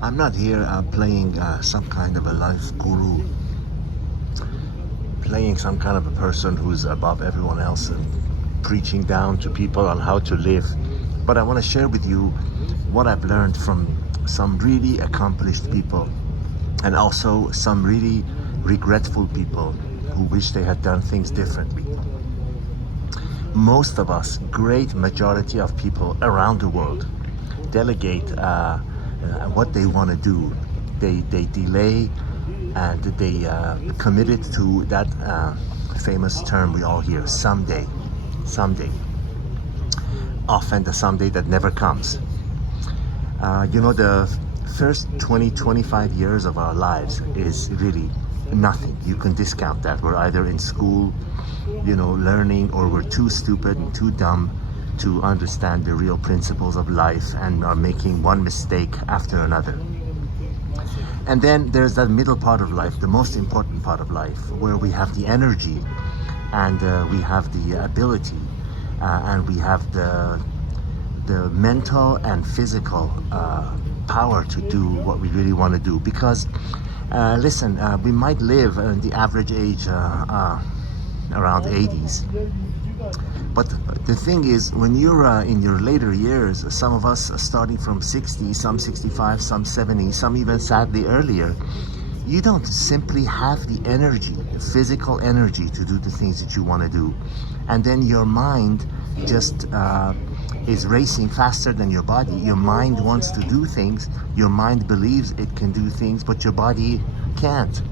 I'm not here playing some kind of a life guru, playing some kind of a person who's above everyone else and preaching down to people on how to live. But I want to share with you what I've learned from some really accomplished people and also some really regretful people who wish they had done things differently. Most of us, great majority of people around the world, delegate what they want to do. They delay and they commit it to that famous term we all hear, someday, someday. Often the someday that never comes. The first 20-25 years of our lives is really nothing. You can discount that. We're either in school, learning, or we're too stupid and too dumb to understand the real principles of life and are making one mistake after another. And then there's that middle part of life, the most important part of life, where we have the energy and we have the ability and we have the mental and physical power to do what we really want to do. Because listen, we might live in the average age around 80s. But the thing is, when you're in your later years, some of us are starting from 60, some 65, some 70, some even sadly earlier, you don't simply have the energy, the physical energy to do the things that you want to do. And then your mind just is racing faster than your body. Your mind wants to do things, your mind believes it can do things, but your body can't.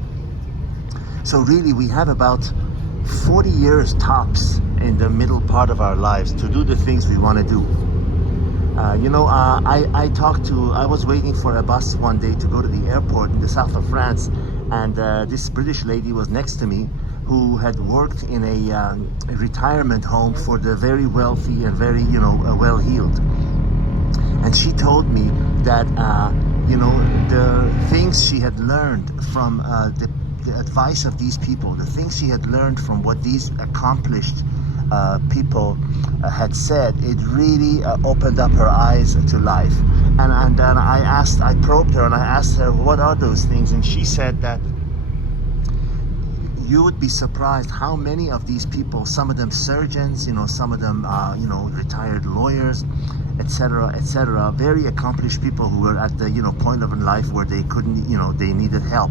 So really, we have about 40 years tops in the middle part of our lives to do the things we want to do. I was waiting for a bus one day to go to the airport in the south of France, and this British lady was next to me who had worked in a retirement home for the very wealthy and very, well-heeled. And she told me that, the things she had learned from the advice of these people, the things she had learned from what these accomplished people had said, it really opened up her eyes to life. And then I probed her and I asked her, what are those things? And she said that you would be surprised how many of these people, some of them surgeons, some of them, retired lawyers, etc., very accomplished people who were at the, point of in life where they couldn't, they needed help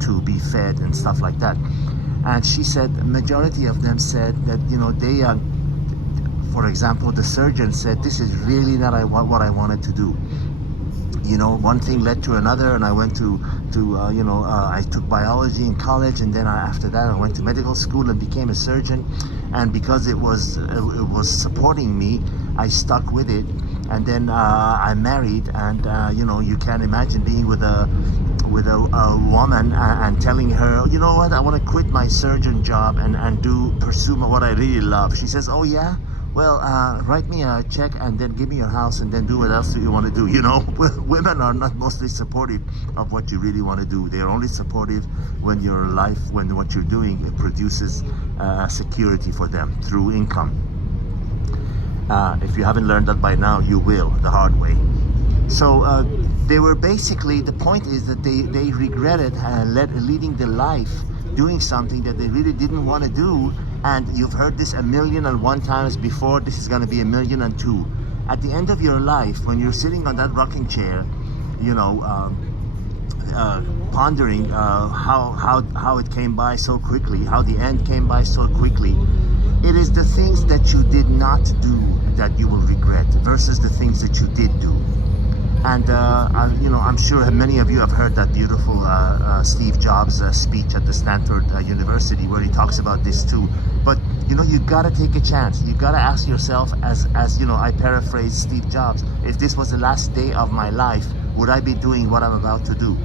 to be fed and stuff like that. And she said the majority of them said that, they, for example, the surgeon said, this is really not what I wanted to do. One thing led to another, and I went to I took biology in college, and then after that I went to medical school and became a surgeon. And because it was supporting me, I stuck with it. And then I married, and you can't imagine being with a woman and telling her, you know what, I want to quit my surgeon job and pursue what I really love. She says, oh yeah? Well, write me a check and then give me your house and then do what else do you want to do. Women are not mostly supportive of what you really want to do. They're only supportive when when what you're doing, it produces security for them through income. If you haven't learned that by now, you will, the hard way. So they were basically, the point is that they regretted leading the life, doing something that they really didn't want to do. And you've heard this 1,000,001 times before. This is going to be 1,000,002. At the end of your life, when you're sitting on that rocking chair, pondering how it came by so quickly, how the end came by so quickly, it is the things that you did not do that you will regret versus the things that you did do. And I'm sure many of you have heard that beautiful Steve Jobs speech at the Stanford University, where he talks about this too. But you gotta take a chance. You gotta ask yourself, as I paraphrase Steve Jobs, if this was the last day of my life, would I be doing what I'm about to do?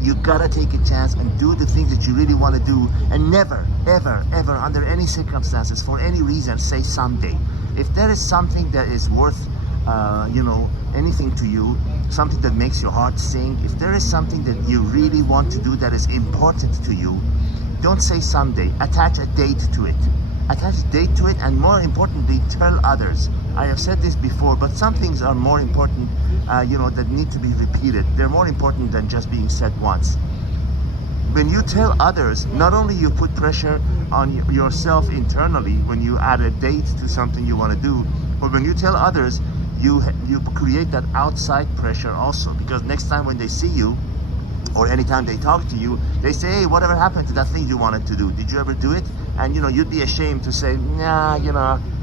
You gotta take a chance and do the things that you really want to do, and never, ever, ever, under any circumstances, for any reason, say someday. If there is something that is worth anything to you, something that makes your heart sing, if there is something that you really want to do that is important to you, don't say someday. Attach a date to it. Attach a date to it, and more importantly, tell others. I have said this before, but some things are more important that need to be repeated. They're more important than just being said once. When you tell others, not only you put pressure on yourself internally when you add a date to something you want to do, but when you tell others, you create that outside pressure also, because next time when they see you or anytime they talk to you, they say, hey, whatever happened to that thing you wanted to do? Did you ever do it? And you'd be ashamed to say, nah,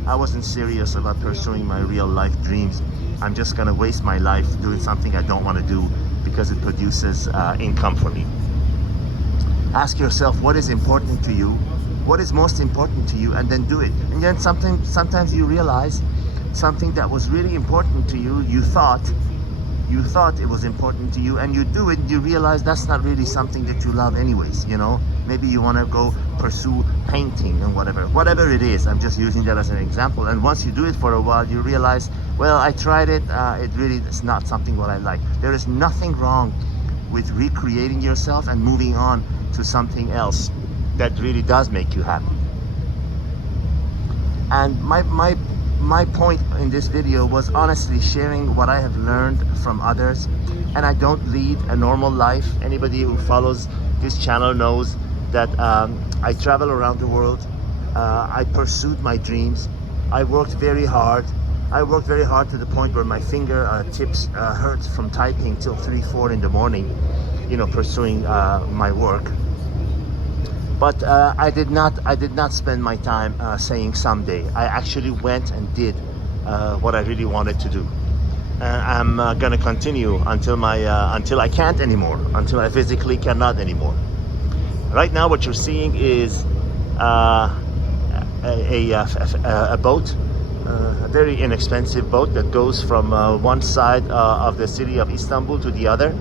I wasn't serious about pursuing my real life dreams. I'm just gonna waste my life doing something I don't want to do because it produces income for me. Ask yourself what is important to you, what is most important to you, and then do it. And then sometimes you realize something that was really important to you, you thought it was important to you, and you do it, you realize that's not really something that you love anyways. Maybe you want to go pursue painting and whatever it is. I'm just using that as an example. And once you do it for a while, you realize, well, I tried it, it really is not something what I like. There is nothing wrong with recreating yourself and moving on to something else that really does make you happy. And my point in this video was honestly sharing what I have learned from others. And I don't lead a normal life. Anybody who follows this channel knows that I travel around the world. I pursued my dreams. I worked very hard. I worked very hard to the point where my finger tips hurt from typing till 3-4 in the morning, pursuing my work. But I did not spend my time saying someday. I actually went and did what I really wanted to do. I'm gonna continue until I can't anymore, until I physically cannot anymore. Right now, what you're seeing is a boat, a very inexpensive boat that goes from one side of the city of Istanbul to the other.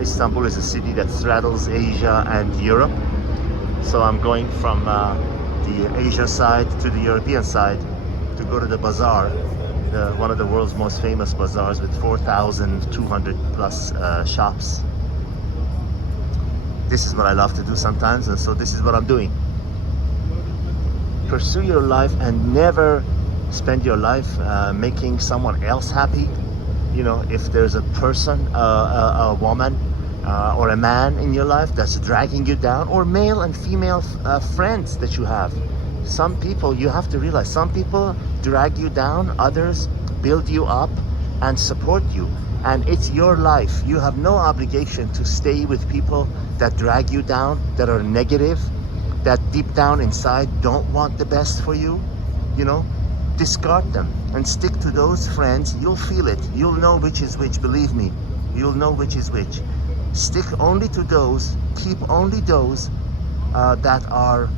Istanbul is a city that straddles Asia and Europe. So I'm going from the Asia side to the European side to go to the bazaar, one of the world's most famous bazaars with 4,200 plus shops. This is what I love to do sometimes, and so this is what I'm doing. Pursue your life and never spend your life making someone else happy. If there's a person, a woman, or a man in your life that's dragging you down, or male and female friends that you have. Some people, you have to realize, some people drag you down, others build you up and support you. And it's your life. You have no obligation to stay with people that drag you down, that are negative, that deep down inside don't want the best for you. Discard them and stick to those friends. You'll feel it. You'll know which is which. Believe me, you'll know which is which. Stick only to those. Keep only those that are,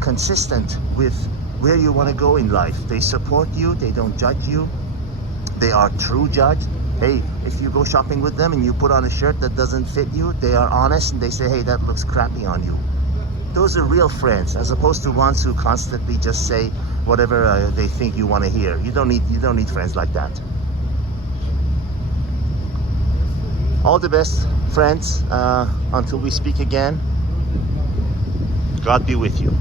consistent with where you want to go in life. They support you. They don't judge you. They are true judge. Hey, if you go shopping with them and you put on a shirt that doesn't fit you, they are honest and they say, hey, that looks crappy on you. Those are real friends, as opposed to ones who constantly just say whatever they think you want to hear. You don't need friends like that. All the best, friends. Until we speak again, God be with you.